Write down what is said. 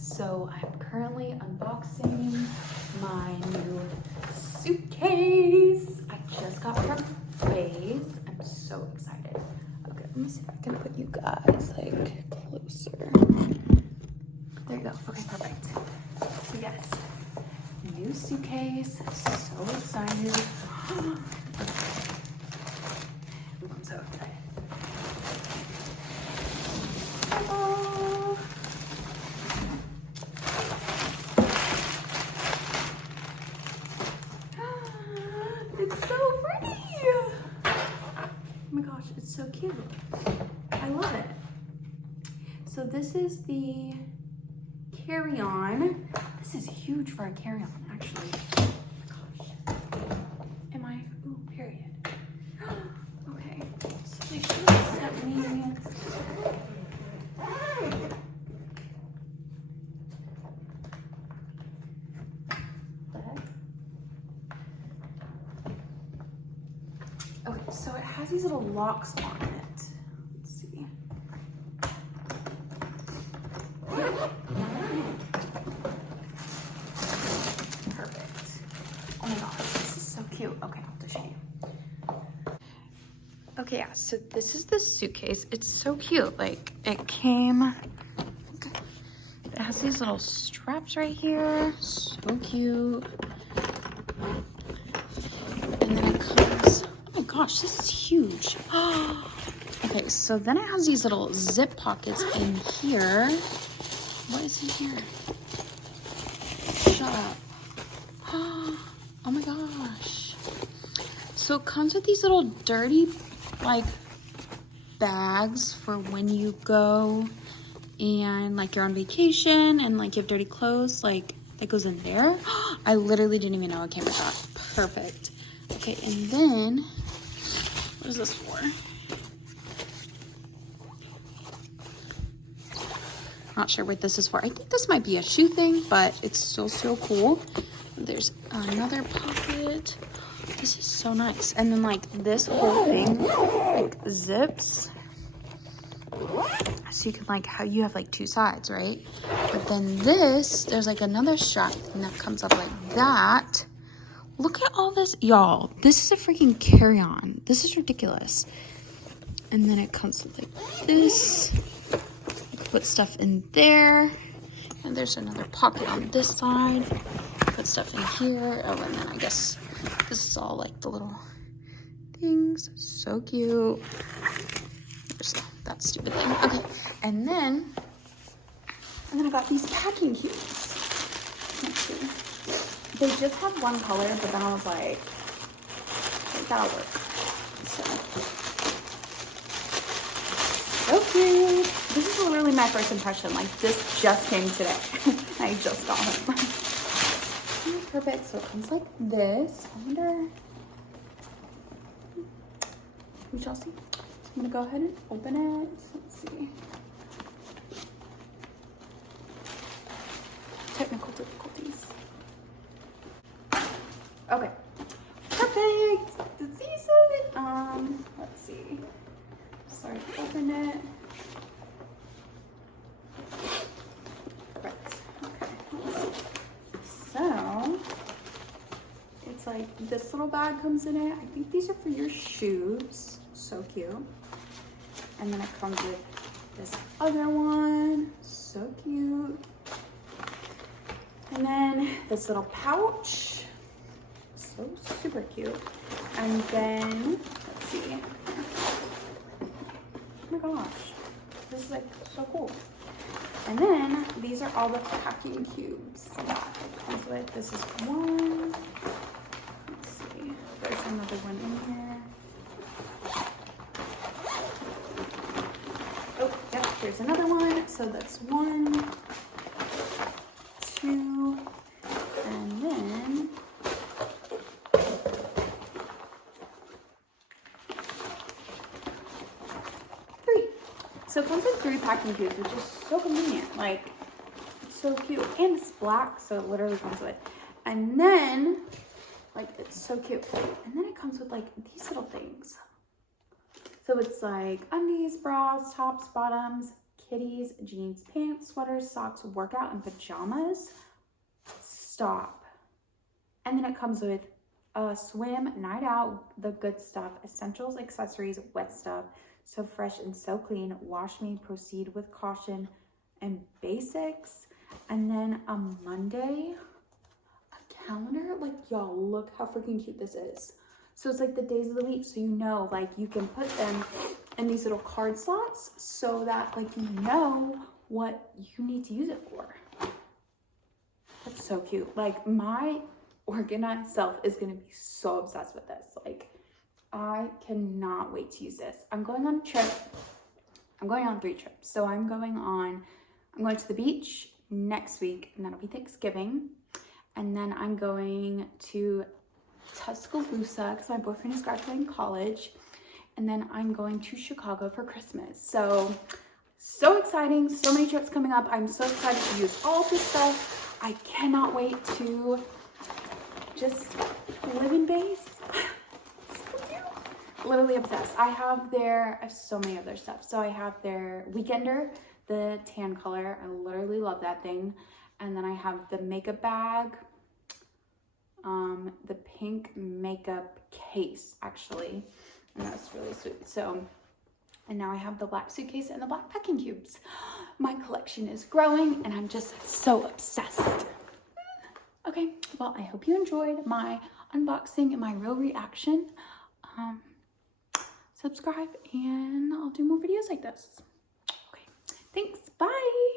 So I'm currently unboxing my new suitcase. I just got from Béis. I'm so excited. Okay, let me see if I can put you guys like closer. There you go. Okay, perfect. So yes, new suitcase. So excited. I'm so excited. It's so pretty. Oh my gosh, it's so cute. I love it. So this is the carry-on. This is huge for a carry-on, actually. Oh my gosh. Am I? Ooh, period. Okay. So they should have sent me. Okay, so it has these little locks on it. Let's see. Perfect. Oh my gosh, this is so cute. Okay, I'll have to show you. Okay, yeah, so this is the suitcase. It's so cute. Like, it came, it has these little straps right here. So cute. And then it comes, oh my gosh, this is huge. Okay, so then it has these little zip pockets in here. What is in here? Shut up. Oh my gosh. So it comes with these little dirty, like, bags for when you go and, like, you're on vacation and, like, you have dirty clothes, like, that goes in there. I literally didn't even know it came with that. Perfect. Okay, and then, what is this for? Not sure what this is for. I think this might be a shoe thing, but it's still so cool. There's another pocket. This is so nice. And then like this whole thing like zips. So you can like, how you have like two sides, right? But then this, there's like another strap thing that comes up like that. Look at all this, y'all. This is a freaking carry-on. This is ridiculous. And then it comes with like this. Put stuff in there, and there's another pocket on this side. Put stuff in here. Oh, and then I guess this is all like the little things. So cute. There's that stupid thing. Okay, and then I got these packing cubes. Let's see. They just have one color, but then I was like that'll work. So cute. This is literally my first impression. Like, this just came today. I just got home. Perfect. So it comes like this. I wonder. We shall see. So I'm gonna go ahead and open it. Let's see. Technical difficulties. Okay. Perfect. It's easy. Let's see. Sorry to open it. Right. Okay. Let's see. So it's like this little bag comes in it. I think these are for your shoes. So cute. And then it comes with this other one. So cute. And then this little pouch. So super cute. And then let's see. Oh my gosh, this is like so cool. And then these are all the packing cubes that it comes with. This is one. Let's see, there's another one in here. Oh, yep, there's another one. So that's 1, 2, and then so it comes with 3 packing cubes, which is so convenient. Like, it's so cute. And it's black, so it literally comes with. And then, like, it's so cute. And then it comes with, like, these little things. So it's like undies, bras, tops, bottoms, kitties, jeans, pants, sweaters, socks, workout, and pajamas. Stop. And then it comes with a swim, night out, the good stuff, essentials, accessories, wet stuff, so fresh and so clean, wash me, proceed with caution, and basics. And then a Monday, a calendar. Like, y'all, look how freaking cute this is. So it's like the days of the week, so you know, like, you can put them in these little card slots so that, like, you know what you need to use it for. That's so cute. Like, my organized self is gonna be so obsessed with this. Like, I cannot wait to use this. I'm going on a trip. I'm going on 3 trips. So I'm going to the beach next week, and that'll be Thanksgiving. And then I'm going to Tuscaloosa because my boyfriend is graduating college. And then I'm going to Chicago for Christmas. So exciting. So many trips coming up. I'm so excited to use all of this stuff. I cannot wait to just live in Béis. So cute. Literally obsessed. I have so many other stuff. So I have their Weekender, the tan color. I literally love that thing. And then I have the makeup bag, the pink makeup case, actually. And that's really sweet. So, and now I have the black suitcase and the black packing cubes. My collection is growing and I'm just so obsessed. Okay, well, I hope you enjoyed my unboxing and my real reaction. Subscribe and I'll do more videos like this. Okay, thanks, bye.